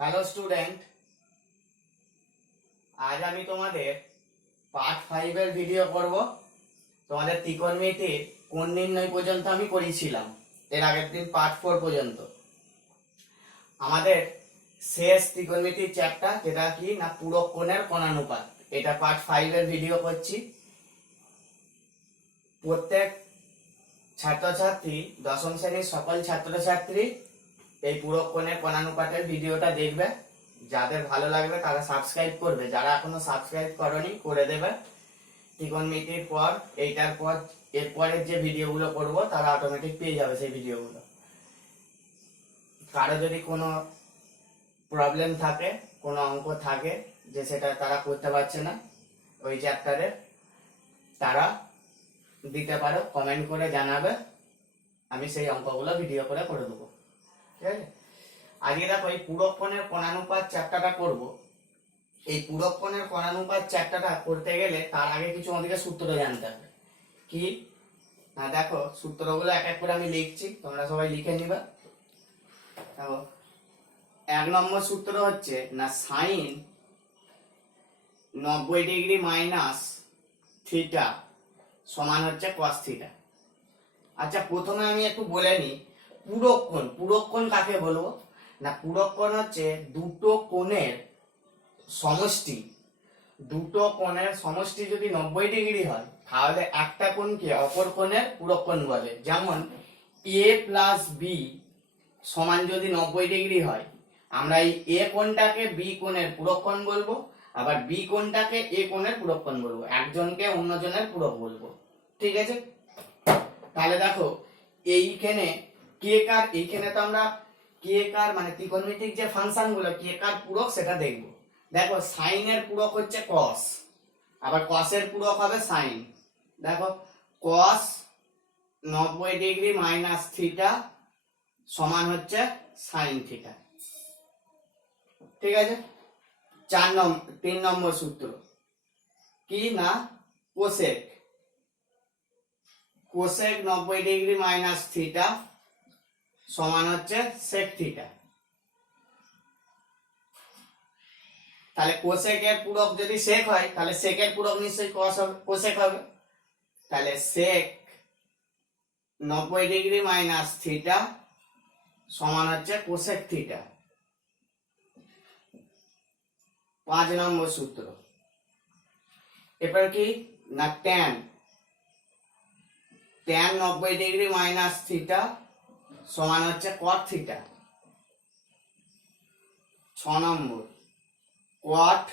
Hello student, আজ আমি তোমাদের পার্ট 5 এর ভিডিও করব। তোমাদের ত্রিকোণমিতির কোণ নির্ণয় পর্যন্ত আমি করেছিলাম, এর আগের দিন পার্ট 4 পর্যন্ত। আমাদের শেষ ত্রিকোণমিতির চ্যাপ্টার যেটা কি না পূরক কোণের কোণানুপাত, এটা পার্ট 5 এর ভিডিও করছি। প্রত্যেক ছাত্রছাত্রী, দশম শ্রেণীর সকল ছাত্রছাত্রী এই পূরক কোণের কোণানুপাতের ভিডিওটা দেখবে। যাদের ভালো লাগবে তারা সাবস্ক্রাইব করবে, যারা এখনো সাবস্ক্রাইব করনি করে দেবে। ত্রিকোণমিতির পর এইটার পর এরপরের যে ভিডিওগুলো করব তারা অটোমেটিক পেয়ে যাবে সেই ভিডিওগুলো। কারো যদি কোনো প্রবলেম থাকে, কোনো অঙ্ক থাকে যে সেটা তারা করতে পারছে না ওই চ্যাপ্টারে, তারা দিতে পারো, কমেন্ট করে জানাবে, আমি সেই অঙ্কগুলো ভিডিও করে দেবো। ঠিক আছে, আজকে দেখো এই পূরক কোণের কোণানুপাত চ্যাপ্টারটা করব। এই পূরক কোণের কোণানুপাত চ্যাপ্টারটা করতে গেলে তার আগে কিছু আমাদেরকে সূত্র জানতে হবে। কি না, দেখো সূত্রগুলো এক এক করে আমি লিখছি, তোমরা সবাই লিখে নিবা। দেখো, 1 নম্বর সূত্র হচ্ছে না সাইন 90 ডিগ্রি মাইনাস থিটা সমান হচ্ছে কস থিটা। আচ্ছা, প্রথমে আমি একটু বলে নিই পূরক কোণ। পূরক কোণ কাকে বলবো না, পূরক কোণ হচ্ছে দুটো কোণের সমষ্টি। দুটো কোণের সমষ্টি যদি 90 ডিগ্রি হয় তাহলে একটা কোণকে অপর কোণের পূরক কোণ বলে। যেমন a প্লাস বি সমান যদি 90 ডিগ্রি হয়, আমরা এই a কোণটাকে b কোণের পূরক কোণ বলবো, আবার b কোণটাকে a কোণের পূরক কোণ বলবো, একজনকে অন্যজনের পূরক বলবো। ঠিক আছে, তাহলে দেখো এইখানে কে কার, এইখানে তো আমরা কে কার মানে ত্রিকোণমিতিক যে ফাংশন গুলো কে কার পূরক সেটা দেখবো। দেখো সাইনের পূরক হচ্ছে কস, আবার কসের পূরক হবে সাইন। দেখো কস 90 ডিগ্রি মাইনাস থিটা সমান হচ্ছে সাইন থিটা। ঠিক আছে, 3 নম্বর সূত্র কি না cosec. Cosec 90 degree minus theta সমান হচ্ছে সেক থিটা। তাহলে কোসেকের পূরক যদি সেক হয় তাহলে সেকের পূরক নিশ্চয়ই কস হবে, কোসেক হবে। তাহলে সেক 90 ডিগ্রি মাইনাস থিটা সমান হচ্ছে কোসেক থিটা। 5 নম্বর সূত্র এবার কি না ট্যান 90 ডিগ্রি মাইনাস থিটা সমান হচ্ছে কট থিটা। 6 নম্বর কট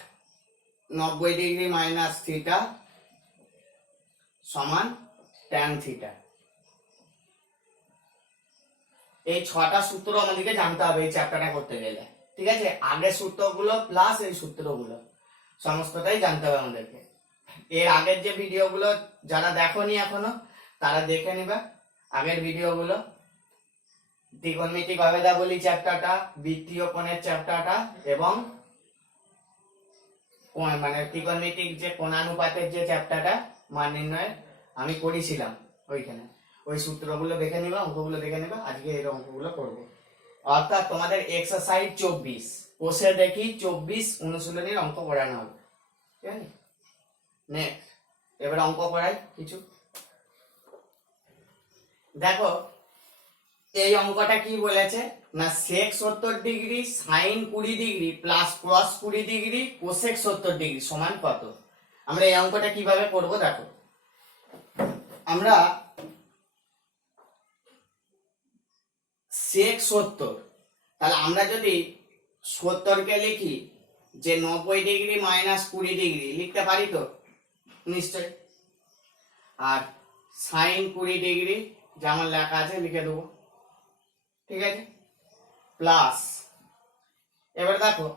90 ডিগ্রি মাইনাস থিটা সমান ট্যান থিটা। এই 6টা সূত্র আমাদেরকে জানতে হবে এই চ্যাপ্টারটা করতে গেলে। ঠিক আছে, আগের সূত্রগুলো প্লাস এই সূত্রগুলো সমস্তটাই জানতে হবে আমাদেরকে। এর আগের যে ভিডিওগুলো যারা দেখোনি এখনো তারা দেখে নিবা আগের ভিডিওগুলো। ত্রিকোণমিতিক অভেদাবলী চ্যাপ্টারটা, বৃত্তীয় কোণের চ্যাপ্টারটা এবং মানে ত্রিকোণমিতিক যে কোণানুপাতের যে চ্যাপ্টারটা মান নির্ণয়ের আমি করেছিলাম, ওইখানে ওই সূত্রগুলো দেখে নিবা, অঙ্কগুলো দেখে নিবা। আজকে এই অঙ্কগুলো করবো, অর্থাৎ তোমাদের এক্সারসাইজ 24 কোষে দেখি 24 অনুশীলনীর অঙ্ক করানো হবে। ঠিক আছে, নেক্সট এবার অঙ্ক করাই কিছু। দেখো এই অঙ্কটা কি বলেছে না সেক 70 degree sine 20 degree plus cross 20 degree cosec 70 degree সমান কত। আমরা এই অঙ্কটা কিভাবে করব দেখো, আমরা সেক 70, তাহলে আমরা যদি 70 কে লিখি যে 90 ডিগ্রি মাইনাস 20 ডিগ্রি লিখতে পারি তো নিশ্চয়, আর সাইন 20 ডিগ্রি যেমন লেখা আছে লিখে দেবো। ঠিক আছে, প্লাস এবার দেখো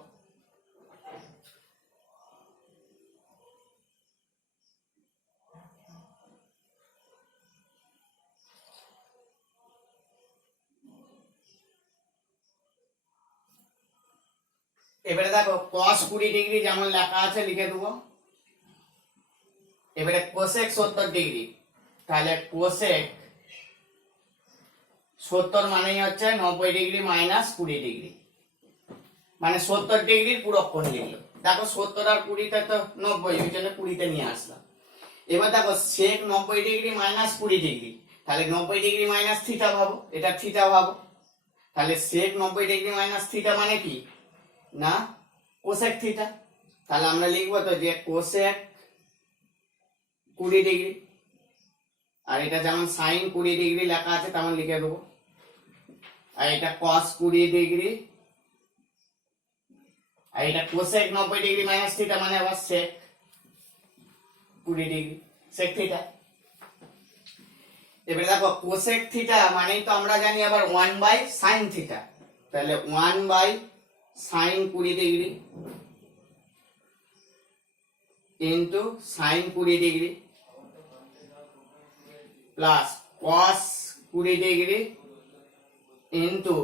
এবারে দেখো cos 20 ডিগ্রি যেমন লেখা আছে লিখে দেবো। এবারে কোসেক 70 ডিগ্রি, তাহলে কোসেক 70 মানেই হচ্ছে 90 ডিগ্রি মাইনাস 20 ডিগ্রি। মানে 70 ডিগ্রির পূরক কোণ লিখলো। দেখো 70 আর 20 তো 90, ওই জন্য 20 নিয়ে আসলাম। এবার দেখো sec 90 ডিগ্রি মাইনাস 20 ডিগ্রি, তাহলে 90 ডিগ্রি মাইনাস থিটা ভাবো, এটা থিটা ভাবো। তাহলে sec 90 ডিগ্রি মাইনাস থিটা মানে কি না কোসেক থিটা। তাহলে আমরা লিখবো তো যে কোসেক 20 ডিগ্রি, আর এটা যেমন সাইন 20 ডিগ্রি লেখা আছে তেমন লিখে দেবো। আর এটা কস 20 ডিগ্রি, আর এটা কোসেক 90 ডিগ্রি মাইনাস থিটা মানে আবার সেক 20 ডিগ্রি, সেক থিটা। এবারে দেখো কোসেক থিটা মানে তো আমরা জানি আবার 1/sin থিটা, তাহলে 1/sin 20 degree into sin 20 degree plus cos 20 degree into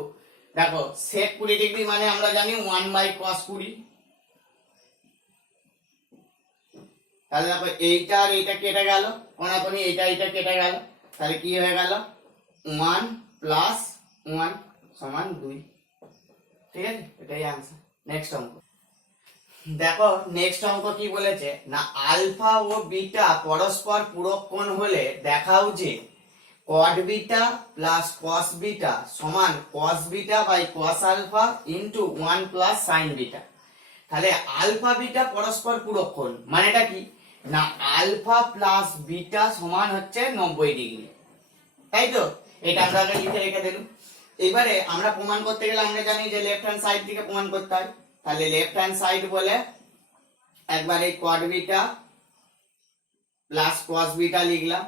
দেখো sec 20 ডিগ্রি মানে আমরা জানি 1/cos 20। তাহলে দেখো এইটা আর এইটা কেটে গেল, কোনাকুনি এইটা এইটা কেটে গেল, তাহলে কি হয়ে গেল 1 প্লাস 1 সমান 2। ঠিক আছে, এটাই आंसर। নেক্সট অঙ্ক দেখো, নেক্সট অঙ্ক কি বলেছে না আলফা ও বিটা পরস্পর পূরক কোণ হলে দেখাও যে cot beta plus cos beta সমান cos beta by cos alpha into 1 plus sin beta. তাহলে আলফা বিটা পরস্পর পূরক কোণ মানেটা কি না আলফা প্লাস বিটা সমান হচ্ছে 90 ডিগ্রি, তাই তো? এটা আমরা আগে লিখে রেখে দিলাম। এবারে আমরা প্রমাণ করতে গেলে আমরা জানি যে লেফট হ্যান্ড সাইড থেকে প্রমাণ করতে হয়। তাহলে লেফট হ্যান্ড সাইড বলে একবার এই cot beta plus cos beta লিখলাম।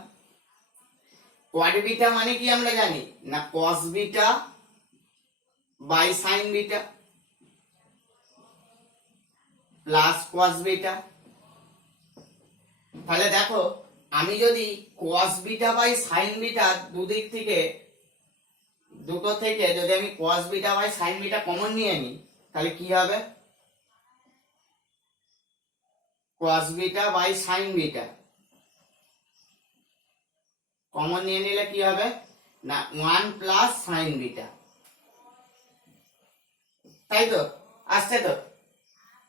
cot বিটা মানে কি আমরা জানি না cos beta by sin beta plus cos beta. তাহলে দেখো আমি যদি cos beta by sin beta দুটো থেকে যদি আমি cos beta by sin beta common নিয়ে নিই তাহলে কি হবে cos beta by sin beta common নিয়ে নিলে কি হবে না 1 প্লাস sin বিটা, তাই তো? আসছে তো,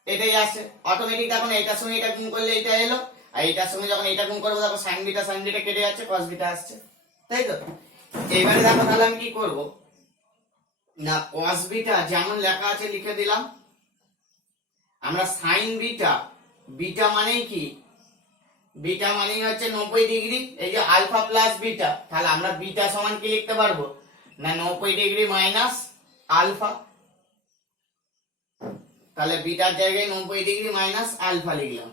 এটাই আসছে অটোমেটিক। দেখো এইটার সঙ্গে এটা গুণ করলে এটা এলো, আর এইটার সঙ্গে যখন এটা গুণ করবো দেখো sin বিটা কেটে যাচ্ছে, cos বিটা আসছে, তাই তো? এইবারে দেখো তাহলে আমি কি করব না cos বিটা যেমন লেখা আছে লিখে দিলাম। আমরা sin বিটা, বিটা মানেই কি বিটা মানেই হচ্ছে 90 ডিগ্রি, এই যে আলফা প্লাস বিটা, তাহলে আমরা বিটা সমান কি লিখতে পারবো না 90 ডিগ্রি মাইনাস আলফা। তাহলে বিটার জায়গায় 90 ডিগ্রি মাইনাস আলফা লিখলাম।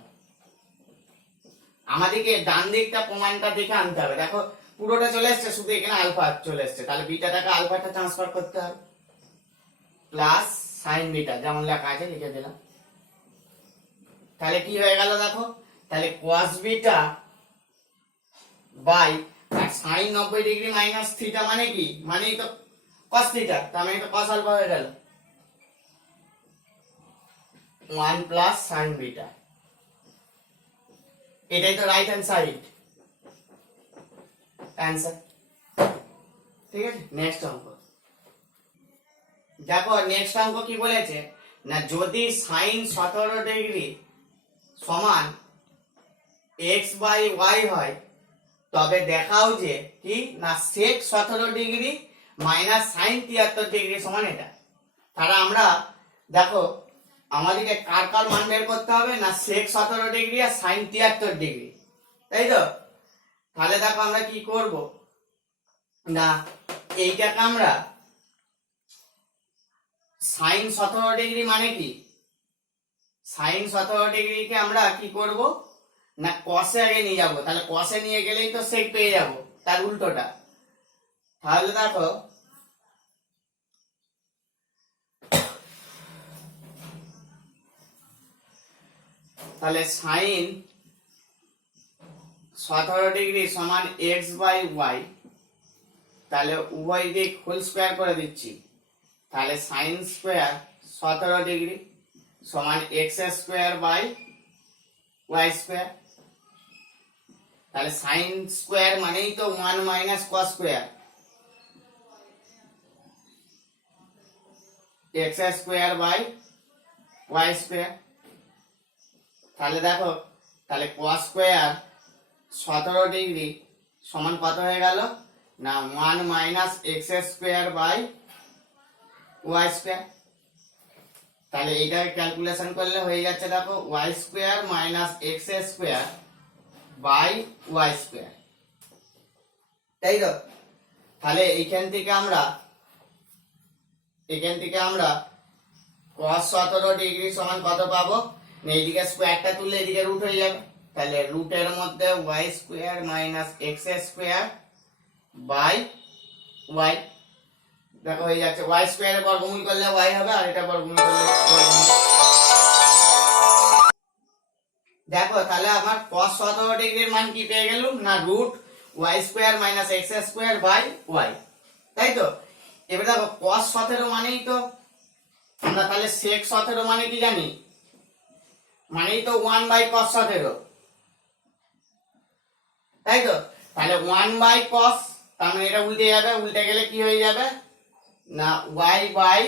আমাদেরকে ডান দিকটা প্রমাণটা দেখে আনতে হবে। দেখো পুরোটা চলে এসছে, শুধু এখানে আলফা চলে এসছে, তাহলে বিটাটাকে আলফাটা ট্রান্সফার করতে হবে। প্লাস sin বিটা যেমন লেখা আছে লিখে দিলাম। তাহলে কি হয়ে গেল দেখো, তাহলে cos beta by sin 90 degree minus theta মানে কি মানেই তো cos থিটা, তার মানে তো cos আলফা হয়ে গেল 1 প্লাস sin বিটা। এটাই তো রাইট হ্যান্ড সাইড অ্যান্সার। ঠিক আছে, নেক্সট অঙ্ক দেখো। নেক্সট অঙ্ক কি বলেছে না যদি sin 17 ডিগ্রি সমান x বাই y হয় তবে দেখাও যে কি না sec 17 degree minus sin 73 degree সমান এটা। তাহলে আমরা দেখো আমাদেরকে কার কার মান বের করতে হবে না sec 17 ডিগ্রি আর sin 73 ডিগ্রি, তাই তো? তাহলে দেখো আমরা কি করব না এইটাকে আমরা sin 17 ডিগ্রি মানে কি sin 17 ডিগ্রিকে আমরা কি করব না cos-এ আগে নিয়ে যাব, তাহলে cos-এ নিয়ে গেলেই তো sec পেয়ে যাব, তার উল্টোটা। তাহলে দেখো তাহলে sin 17 ডিগ্রি সমান x বাই y, তাহলে উভয় দিক হোল স্কয়ার করে দিচ্ছি, তাহলে sin স্কয়ার 17 ডিগ্রি সমান x square by y square. তাহলে sin স্কয়ার মানেই তো 1 minus cos square, x square by Y square. তাহলে দেখো, তাহলে কস স্কোয়ার 17 ডিগ্রি সমান কত হয়ে গেল না 1 minus X square by Y square. তাহলে এইটাকে ক্যালকুলেশন করলে হয়ে যাচ্ছে দেখো Y square minus X square by Y square, তাই তো। তাহলে এইখান থেকে আমরা cos 17 ডিগ্রি সমান কত পাবো, এইদিকে স্কোয়ারটা তুললে এদিকে রুট হয়ে যাবে। তাহলে রুটের মধ্যে Y square minus X square by Y, দেখো হয়ে যাচ্ছে ওয়াই স্কোয়ারের বর্গমূল করলে ওয়াই হবে, আর এটা বর্গমূল করলে বর্গমূল। দেখো তাহলে আমার cos 17 ডিগ্রির মান কি পেয়ে গেলাম না root Y square minus X square by Y, তাই তো। এবার দেখো cos 17 মানেই তো আমরা তাহলে sec 17 মানে কি জানি, মানেই তো 1 বাই cos 17, তাই তো। তাহলে 1 বাই cos, তার মানে এটা উল্টে যাবে, উল্টে গেলে কি হয়ে যাবে না y by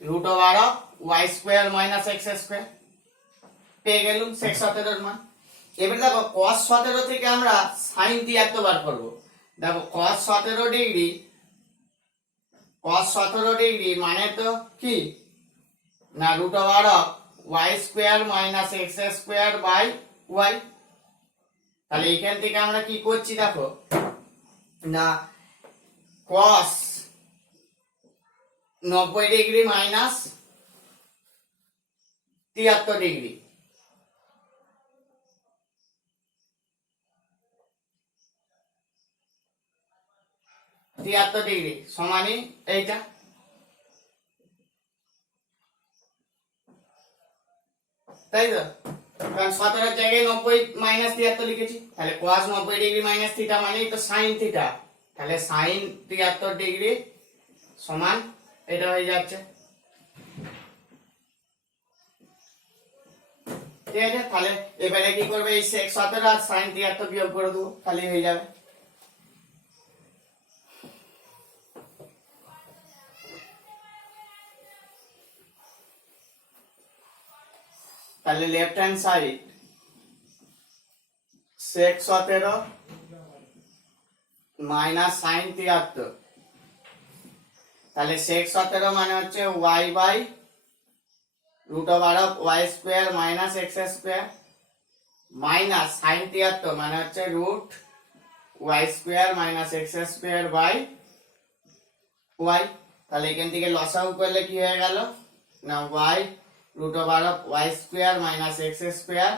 root over of Y square minus X square, পেয়ে গেলাম sec 17 এর মান। এবার দেখো cos 17 থেকে আমরা sin 73 বার করব। দেখো cos 17 ডিগ্রি মানে তো কি না root over of Y square minus X square by Y. তাহলে এখান থেকে আমরা কি করছি দেখো না cos 90 ডিগ্রি মাইনাস 73 ডিগ্রি, সমানই এইটা। তাই তো, কারণ 17 জায়গায় 90 মাইনাস 73 লিখেছি, তাহলে cos 90 ডিগ্রি মাইনাস থিটা মানেই তো sin থিটা, তাহলে sin 73 ডিগ্রি সমান এটা হয়ে যাচ্ছে, ঠিক আছে। তাহলে এবারে কি করবে, এই sec 17 আর sin 73 বিয়োগ করে দেবো, তাহলে হয়ে যাবে। তাহলে left hand side sec 17 minus sin 73, তাহলে sec 17 মানে হচ্ছে y by root over of Y square minus X square minus sin 73 মানে হচ্ছে root Y square minus X square by Y. তাহলে এখান থেকে লসাগু করলে কি হয়ে গেল না y root over of Y square minus X square,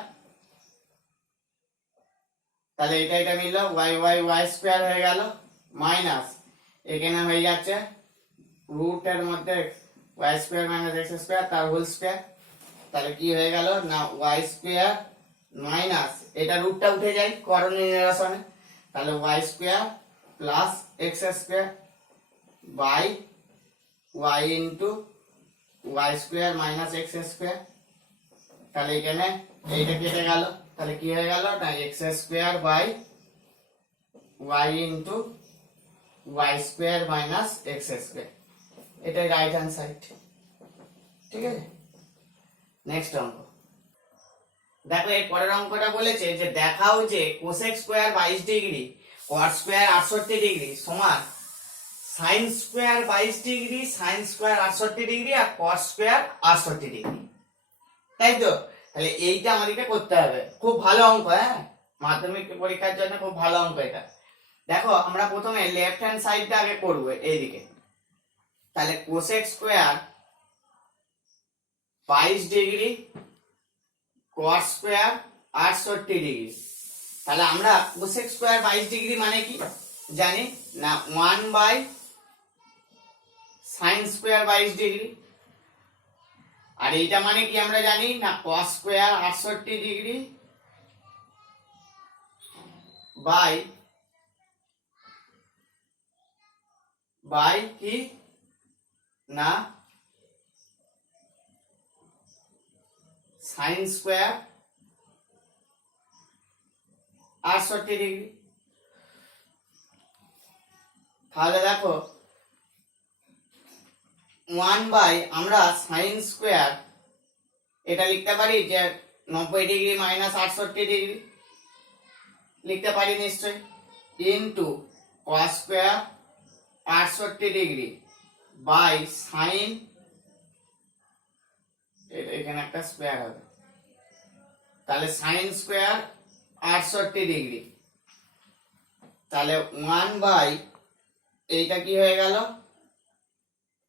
তাহলে এটা মিললো ওয়াই স্কোয়ার হয়ে গেল মাইনাস এখানে হয়ে যাচ্ছে রুটের মধ্যে Y square minus X square তার হোল স্কোয়ার, তাহলে কি হয়ে গেল না ওয়াই স্কোয়ার মাইনাস এটা রুটটা উঠে যায় করণীয় নিরসনে, তাহলে Y square plus X square by Y into Y square minus X square. তাহলে এখানে এইটা কেটে গেল, তাহলে কি হয়ে গেল না X square by Y into Y square minus X square, এটাই রাইট হ্যান্ড সাইড, ঠিক আছে। নেক্সট অঙ্ক দেখো, এর পরের অঙ্কটা বলেছে যে দেখাও যে cosec square 22 degree cot square 68 degree সমান sine square 22 degree sine square 68 degree আর কট স্কোয়ার 68 ডিগ্রি, তাই তো। তাহলে এইটা আমাদেরকে করতে হবে, খুব ভালো অঙ্ক, হ্যাঁ মাধ্যমিক পরীক্ষার জন্য খুব ভালো অঙ্ক এটা। দেখো আমরা প্রথমে লেফট হ্যান্ড সাইডটা আগে করব এইদিকে, তাহলে cosec square 22 degree cot square 68 degree, তাহলে আমরা কোসেক স্কোয়ার 22 ডিগ্রি মানে কি জানি না 1 বাই সাইন স্কোয়ার 22 ডিগ্রি, আর এইটা মানে কি আমরা জানি না কস স্কোয়ার 68 ডিগ্রি বাই কি না সাইন স্কোয়ার 68 ডিগ্রি। তাহলে দেখো 1 বাই আমরা সাইন স্কোয়ার এটা লিখতে পারি যে 90 ডিগ্রি মাইনাস 68 ডিগ্রি, লিখতে পারি নিশ্চয়, into cos square 68 degree by sine, এখানে একটা স্কোয়ার হবে, তাহলে সাইন স্কোয়ার 68 ডিগ্রি, তাহলে 1 বাই এইটা কি হয়ে গেল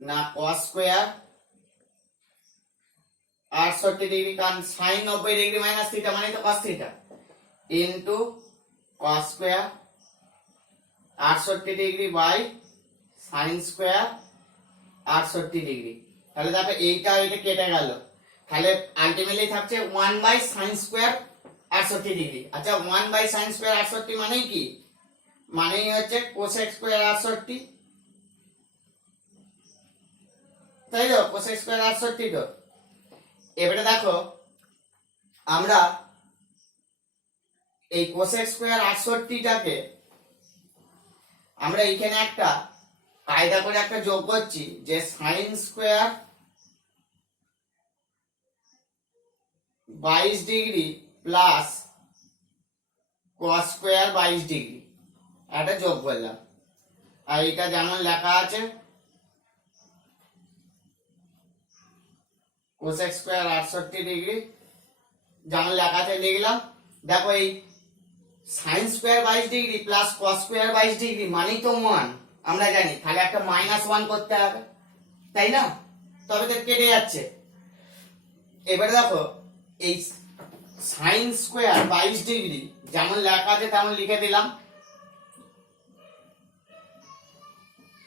না কস স্কোয়ার 68 ডিগ্রি, কারণ সাইন 90 ডিগ্রি মাইনাস থিটা মানে তো cos theta, into cos square 68 degree by sine square 68 degree. তাহলে দেখো এইটা এটা কেটে গেল, তাহলে আলটিমেটলি থাকছে 1 বাই সাইন স্কোয়ার 68 ডিগ্রি। আচ্ছা 1 বাই সাইন স্কোয়ার 68 মানেই কি, মানেই হচ্ছে কোসেক স্কোয়ার 68, তাই তো, কোসেক স্কোয়ার 68। তো এবারে দেখো আমরা এই কোসেক স্কোয়ার 68টাকে আমরা এখানে একটা কায়দা করে একটা যোগ করছি যে sign square 22 degree plus cos square 22 degree একটা যোগ করলাম, আর এটা যেমন লেখা আছে কোসেক স্কোয়ার 68 ডিগ্রি যেমন লেখা আছে লিখলাম। দেখো এই sign square 22 degree plus cos square 22 degree মানেই তো 1, আমরা জানি, তাহলে একটা -1 করতে হবে, তাই না, তবে তো কেটে যাচ্ছে। এবারে দেখো এই সাইন স্কোয়ার 22 ডিগ্রি যেমন লেখা আছে তেমন লিখে দিলাম,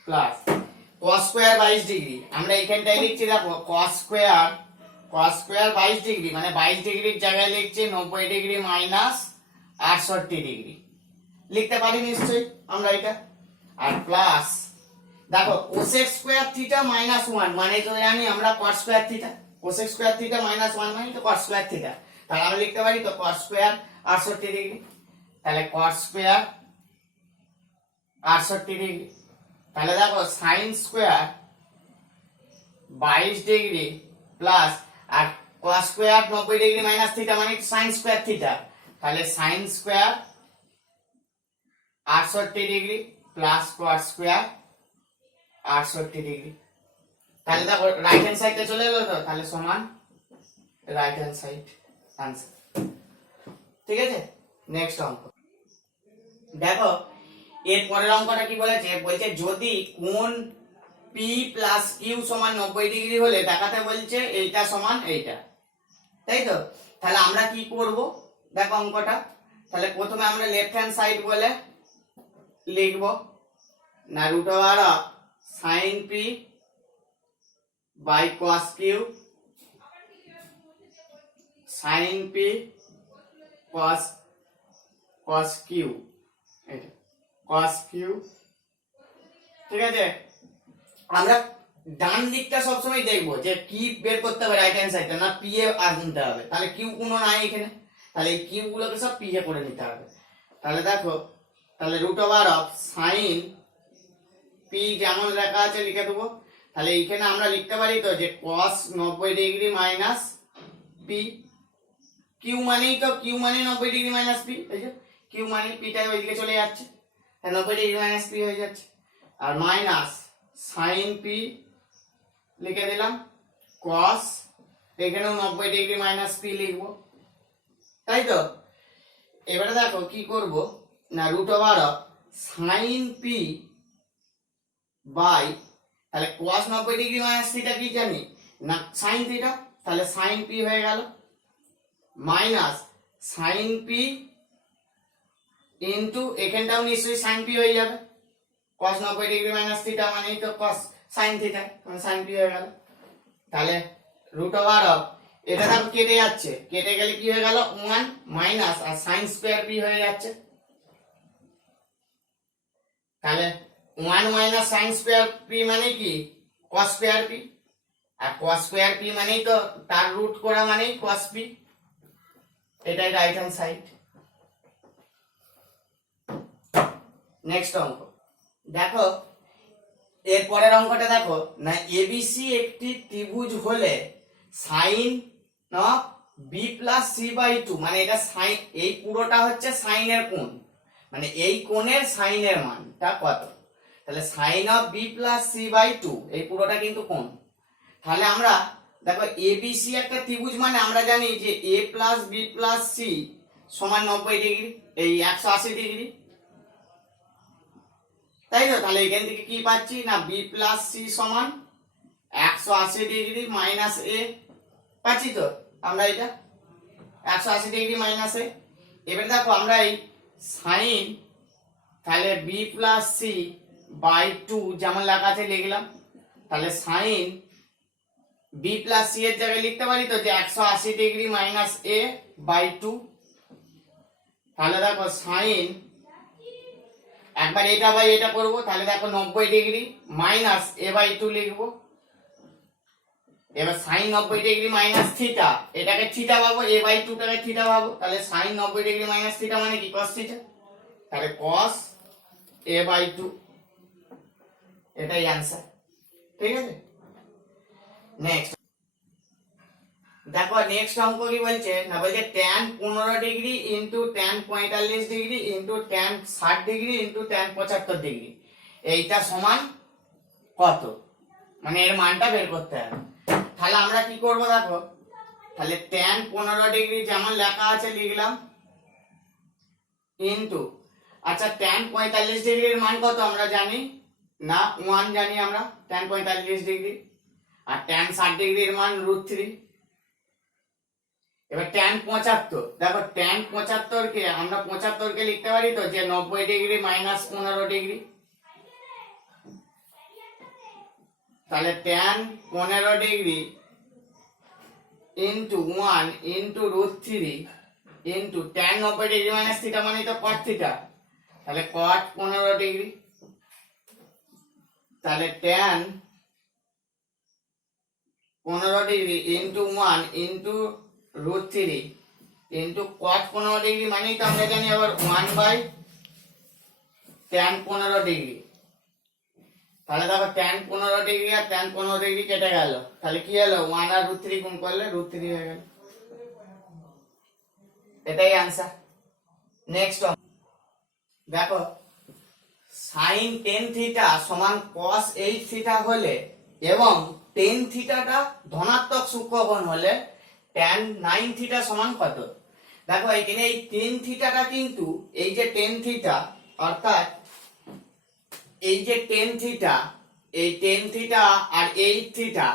প্লাস cos স্কয়ার 22 ডিগ্রি আমরা এখানটায় লিখছি, দেখো cos স্কয়ার 22 ডিগ্রি মানে 22 ডিগ্রির জায়গায় লিখছি 90 ডিগ্রি মাইনাস 68 ডিগ্রি, লিখতে পারি নিশ্চয়ই আমরা এটা। আর প্লাস দেখো cosec স্কয়ার থিটা মাইনাস 1 মানে তো জানি আমরা cos square theta, cosec square theta minus 1 মানে তো cos স্কয়ার থিটা, তাহলে আমরা লিখতে পারি তো cos স্কয়ার 68 ডিগ্রি, তাহলে cos স্কয়ার 68 ডিগ্রি, তাহলে দেখো সাইন স্কোয়ার 22 ডিগ্রি প্লাস আর cos square 90 degree minus theta মানে সাইন স্কোয়ার থিটা, তাহলে sign square 68 degree plus cos square 68 degree, তাহলে দেখো রাইট হ্যান্ড সাইডে চলে গেল, তো তাহলে সমান রাইট হ্যান্ড সাইড आंसर। ঠিক আছে, নেক্সট অঙ্ক দেখো, এর পরের অঙ্কটা কি বলেছে, বলছে যদি কোণ P প্লাস কিউ সমান 90 ডিগ্রি হলে দেখাতে বলছে এইটা সমান এইটা, তাই তো। তাহলে আমরা কি করব দেখো অঙ্কটা, তাহলে প্রথমে আমরা লেফট হ্যান্ড সাইড বলে লিখব না root over of sin P by cos Q, sin P cos Q, এটা cos Q, ঠিক আছে। আমরা ডান দিকটা সবসময় দেখবো যে কি বের করতে হবে রাইট হ্যান্ড সাইডটা, না পি এ আনতে হবে, তাহলে কিউ কোনো নাই এখানে, তাহলে এই কিউ গুলোকে সব পি এ করে নিতে হবে। তাহলে দেখো, তাহলে root over of sine P যেমন লেখা আছে লিখে দেবো, তাহলে এইখানে আমরা লিখতে পারি তো যে cos 90 degree minus P, Q মানেই তো, কিউ মানে 90 ডিগ্রি মাইনাস পি, এই যে কিউ মানে পিটা ওইদিকে চলে যাচ্ছে, 90 ডিগ্রি মাইনাস পি হয়ে যাচ্ছে, আর মাইনাস সাইন পি লিখে দিলাম, cos এখানেও 90 ডিগ্রি মাইনাস পি লিখবো, তাই তো। এবারে দেখো কি করব না root over of sine P by, তাহলে cos 90 ডিগ্রি মাইনাস থিটা কি জানি না সাইন থিটা, তাহলে সাইন পি হয়ে গেল মাইনাস সাইন পি ইনটু এখানটাও নিশ্চয়ই সাইন পি হয়ে যাবে, cos 90 ডিগ্রি মাইনাস থিটা মানেই তো cos sin থিটা মানে sin পি হয়ে গেল, তাহলে রুট ওভার অফ এটা দেখো কেটে যাচ্ছে, কেটে গেলে কি হয়ে গেল 1 মাইনাস আর sin স্কয়ার পি হয়ে যাচ্ছে, তাহলে 1 মাইনাস sin স্কয়ার পি মানে কি cos স্কয়ার পি, আর cos স্কয়ার পি মানেই তো তার রুট করা মানেই cos পি, এটাই রাইট হ্যান্ড সাইড। নেক্সট অঙ্ক দেখো, এর পরের অঙ্কটা দেখো না এবিসি একটি ত্রিভুজ হলে sine of B plus C by two, মানে এটা সাইন, এই পুরোটা হচ্ছে সাইনের কোণ, মানে এই কোণের সাইনের মানটা কত, তাহলে sine of B plus C by two, এই পুরোটা কিন্তু কোণ। তাহলে আমরা দেখো এ বি সি একটা ত্রিভুজ, মানে আমরা জানি যে এ প্লাস বি প্লাস সি সমান 90 ডিগ্রি, এই 180 ডিগ্রি, তাই তো। তাহলে এখান থেকে কি পাচ্ছি না, বি প্লাস সি সমান 180 ডিগ্রি মাইনাস এ, পাচ্ছি তো আমরা এটা 180 ডিগ্রি মাইনাস এ। এবার দেখো আমরা এই সাইন, তাহলে B plus C by two যেমন লেখা আছে লিখলাম, তাহলে সাইন বি প্লাস সি এর জায়গায় লিখতে পারি তো যে 180 degree minus A by two. তাহলে দেখো সাইন, একবার এটা বাই এটা করব, তাহলে দেখো 90 degree minus A by two লিখবো। এবার সাইন 90 ডিগ্রি মাইনাস থিটা, এটাকে থিটা পাবো, এ বাই টু টাকে থিটা পাবো, তাহলে সাইন 90 ডিগ্রি মাইনাস থিটা মানে কি, কস থিটা, তাহলে কস এ বাই টু, এটাই आंसर। ঠিক আছে, নেক্সট দেখো নেক্সট অঙ্ক কি বলছে না, বলছে tan 15 degree into tan 45 degree into tan 60 degree into tan 75 degree, এইটা সমান কত, মানে এর মানটা বের করতে হবে। তাহলে আমরা কি করব দেখো, তাহলে tan 15 ডিগ্রি যেমন লেখা আছে লিখলাম ইনটু, আচ্ছা tan 45 ডিগ্রির মান কত আমরা জানি না, 1 জানি আমরা tan 45 ডিগ্রি, আর tan 60 ডিগ্রির মান √3। এবার tan 75, দেখো tan 75 কে আমরা 75 কে লিখতে পারি তো যে 90 ডিগ্রি মাইনাস 15 ডিগ্রি, তাহলে tan 15 degree into 1 into √3 into tan 90 degree minus theta মানে তো cot থিটা, তাহলে cot 15 ডিগ্রি, তাহলে tan 15 degree into 1 into √3 into cot 15 degree মানে তো আমরা জানি আবার 1 বাই tan 15 ডিগ্রি। তাহলে দেখো tan 15 ডিগ্রি আর tan 15 ডিগ্রি কেটে গেল, তাহলে কি হলো, 1 আর √3 গুণ করলে √3 হয়ে গেল, এটাই आंसर। নেক্সট দেখো sin 10 থিটা সমান cos 8 থিটা হলে এবং tan থিটাটা ধনাত্মক সূক্ষ্মকোণ হলে tan 9 থিটা সমান কত। দেখো এখানে এই tan থিটাটা কিন্তু এই যে tan থিটা, অর্থাৎ এই যে tan থিটা, এই tan থিটা আর 8 থিটা,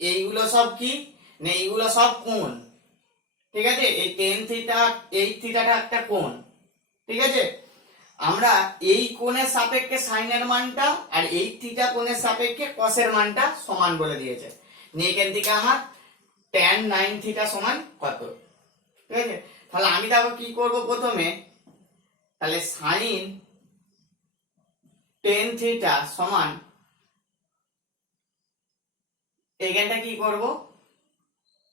এইগুলো সব কি না, এইগুলো সব কোণ, ঠিক আছে। এই tan থিটা 8 থিটাটা একটা কোণ, ঠিক আছে। আমরা এই কোণের সাপেক্ষে সাইনের মানটা আর এই থিটা কোণের সাপেক্ষে কসের মানটা সমান বলে দিয়েছে, এখান থেকে আমার tan 9 থিটা সমান কত, ঠিক আছে। তাহলে আমি দেখো কি করব, প্রথমে তাহলে সাইন 10 থিটা সমান, এখানটা কি করব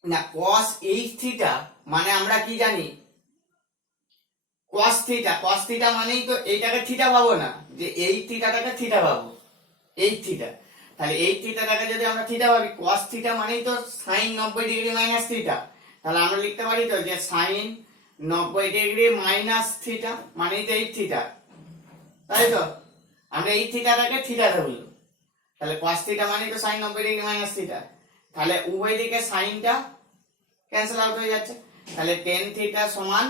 না, cos 8 থিটা মানে আমরা কি জানি cos থিটা, cos থিটা মানেই তো এইটাকে থিটা পাবো না, যে এই থিটাটাকে থিটা পাবো, এই থিটা, তাহলে এই থিটাটাকে যদি আমরা থিটা ভাবি, cos থিটা মানেই তো sin 90 ডিগ্রি মাইনাস থিটা, তাহলে আমরা লিখতে পারি তো যে sin 90 ডিগ্রি মাইনাস থিটা মানেই তো এই থিটা, তাই তো। আমরা এই থিটাটাকে থিটা ধরলাম, তাহলে cos থিটা মানেই তো sin 90 ডিগ্রি মাইনাস থিটা, তাহলে উভয় দিকে সাইনটা ক্যান্সেল আউট হয়ে যাচ্ছে, তাহলে tan থিটা সমান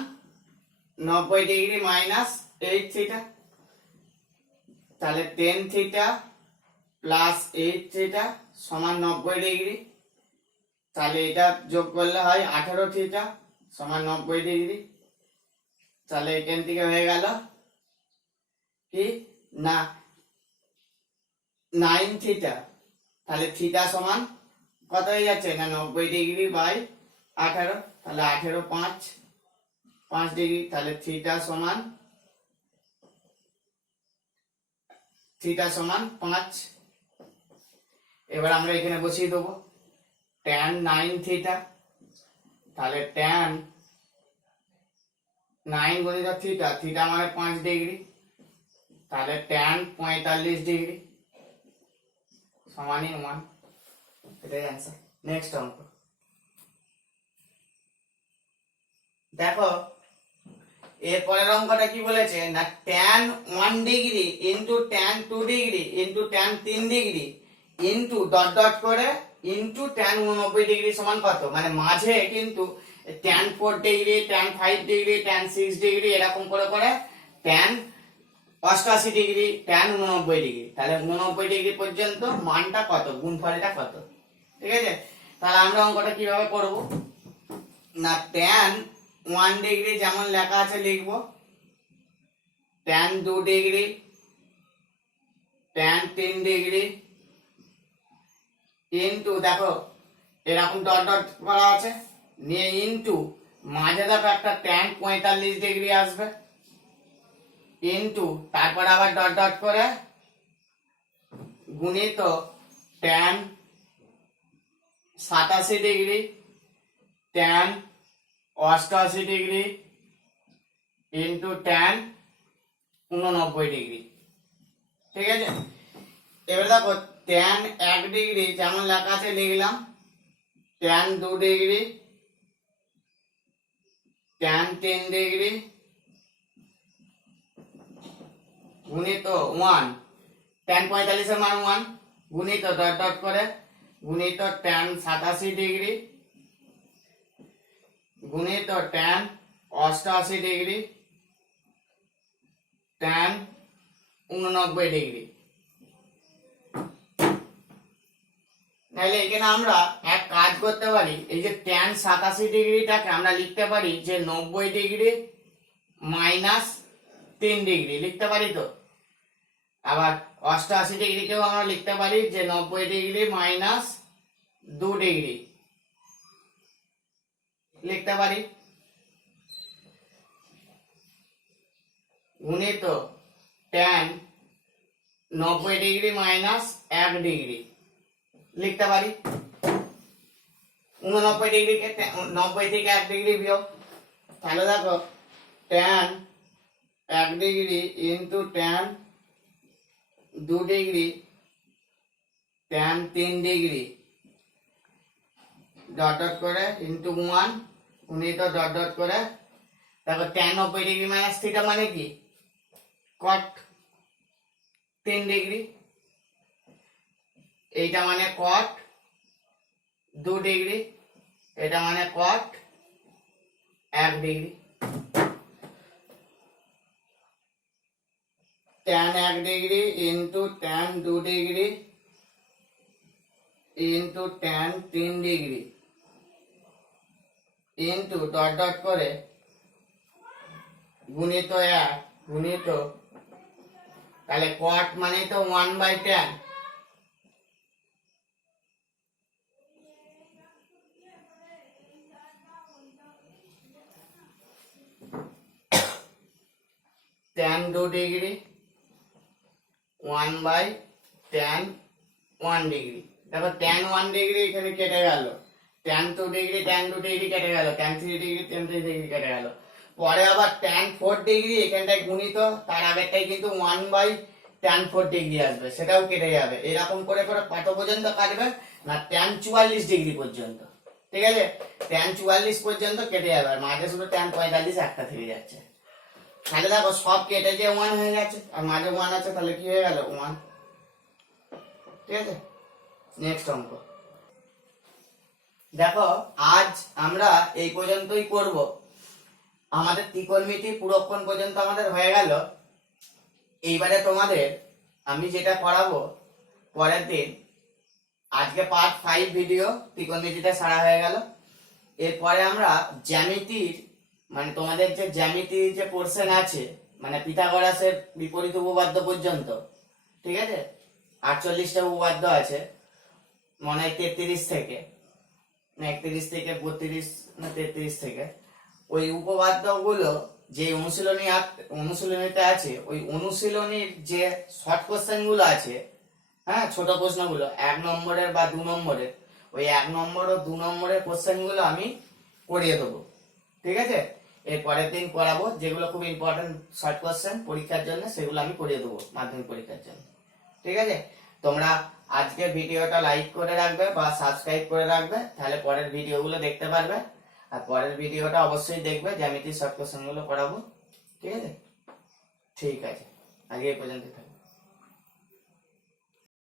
90 ডিগ্রি মাইনাস 8 থিটা, তাহলে tan থিটা প্লাস 8 থিটা সমান 90 ডিগ্রি, তাহলে এটা যোগ করলে হয় 18 থিটা সমান 90 ডিগ্রি, তাহলে এখান থেকে হয়ে গেল কি না 9 থিটা, তাহলে থিটা সমান কত হয়ে যাচ্ছে না 90 ডিগ্রি বাই 18, তাহলে 18 5 ডিগ্রি, তাহলে থিটা সমান 5। এবার আমরা এখানে বসিয়ে দেবো tan 9 থিটা, তাহলে tan 9 গুণিত থিটা, থিটা মানে 5 ডিগ্রি, তাহলে tan 45 ডিগ্রি সমানই 1, এটাই आंसर। নেক্সট অঙ্ক দেখো এরপরের অঙ্কটা কি বলেছে না tan 1 degree into tan 2 degree into tan 3 degree into dot dot করে ইন্টু tan 89 ডিগ্রি সমান কত, মানে মাঝে কিন্তু tan 4 degree tan 5 degree tan 6 degree এরকম করে করে tan 88 ডিগ্রি tan 89 ডিগ্রি, তাহলে 89 ডিগ্রি পর্যন্ত মানটা কত, গুণফলটা কত। ঠিক আছে, তাহলে আমরা অঙ্কটা কিভাবে করব না tan 1 ডিগ্রি যেমন লেখা আছে লিখবো, tan 2 degree tan 3 degree into দেখো এরকম ডট ডট করা আছে নিয়ে ইন্টু মাঝে দেখো একটা tan 45 ডিগ্রি আসবে ইন্টু তারপর আবার ডট ডট করে গুণিত tan 87 degree tan 88 degree into tan 89 degree. ঠিক আছে, এবার দেখো tan 1 ডিগ্রি যেমন লেখা আছে লিখলাম, tan 2 ডিগ্রি tan 3 ডিগ্রি গুণিত 1 tan 45 এর মান 1 গুণিত ডট ডট করে গুণিত tan 87 ডিগ্রি গুণিত tan 88 ডিগ্রি tan 89 ডিগ্রি। তাহলে এখানে আমরা এক কাজ করতে পারি, এই যে tan 87 ডিগ্রিটাকে আমরা লিখতে পারি যে 90 ডিগ্রি মাইনাস 3 ডিগ্রি লিখতে পারি, তো আবার 88 ডিগ্রিকেও আমরা লিখতে পারি যে 90 ডিগ্রি মাইনাস 2 ডিগ্রি লিখতে পারি গুণিত tan 90 ডিগ্রি মাইনাস 1 ডিগ্রি লিখতে পারি। 89 ডিগ্রিকে 90 থেকে 1 ডিগ্রি বিয়োগ, তাহলে দেখো tan 1 degree into tan 2 degree tan 3 degree dot dot করে ইন্টু 1 গুণিত ডট ডট করে দেখো tan 90 ডিগ্রি মাইনাস থিটা মানে কি cot 3 ডিগ্রি, এইটা মানে cot 2 ডিগ্রি, এটা মানে cot 1 degree. tan 1 degree into tan 2 degree into tan 3 degree into dot dot করে গুণিত 1 গুণিত, তাহলে cot মানে তো 1/tan, tan 2 degree 1/tan 1 degree. দেখো tan 1 ডিগ্রি এখানে কেটে গেল, tan 2 ডিগ্রি tan 2 ডিগ্রি কেটে গেল, tan 3 ডিগ্রি tan 3 ডিগ্রি কেটে গেল, পরে আবার tan 4 ডিগ্রি এখানটায় গুণিত তার আগেরটাই কিন্তু 1/tan 4 ডিগ্রি আসবে, সেটাও কেটে যাবে। এরকম করে করে কত পর্যন্ত কাটবে না tan 44 ডিগ্রি পর্যন্ত। ঠিক আছে, tan 44 পর্যন্ত কেটে যাবে, আর মাঝে শুধু tan 45 একটা থেকে যাচ্ছে। তাহলে দেখো সব কেটে যে 1 হয়ে যাচ্ছে আর মাঝে 1 আছে, তাহলে কি হয়ে গেল 1। ঠিক আছে, নেক্সট অঙ্ক দেখো, আজ আমরা এই পর্যন্তই করব। আমাদের ত্রিকোণমিতি পুরোক্ষণ পর্যন্ত আমাদের হয়ে গেল। এইবারে তোমাদের আমি যেটা করাবো পরের দিন, আজকে পার্ট 5 ভিডিও ত্রিকোণমিতিটা সারা হয়ে গেল। এরপরে আমরা জ্যামিতির মানে তোমাদের যে জ্যামিতির যে পোরশন আছে মানে পিথাগোরাসের বিপরীত উপপাদ্য পর্যন্ত, ঠিক আছে 48টা উপপাদ্য আছে মনে হয় 33 থেকে না 31 থেকে 32 না 33 থেকে, ওই উপপাদ্যগুলো যে অনুশীলনীতে আছে ওই অনুশীলনীর যে শর্ট কোশ্চেন গুলো আছে, হ্যাঁ ছোট প্রশ্নগুলো 1 নম্বরের বা 2 নম্বরের, ওই 1 নম্বর ও 2 নম্বরের কোশ্চেন গুলো আমি করিয়ে দেবো। ঠিক আছে, এর পরের দিন করাবো যেগুলো খুব ইম্পর্টেন্ট শর্ট কোশ্চেন পরীক্ষার জন্য, সেগুলো আমি করিয়ে দেবো মাধ্যমিক পরীক্ষার জন্য। ঠিক আছে, তোমরা আজকে ভিডিওটা লাইক করে রাখবে বা সাবস্ক্রাইব করে রাখবে, তাহলে পরের ভিডিওগুলো দেখতে পারবে। আর পরের ভিডিওটা অবশ্যই দেখবে, জ্যামিতির শর্ট কোশ্চেনগুলো করাবো। ঠিক আছে, ঠিক আছে, আগে এই পর্যন্ত থাক।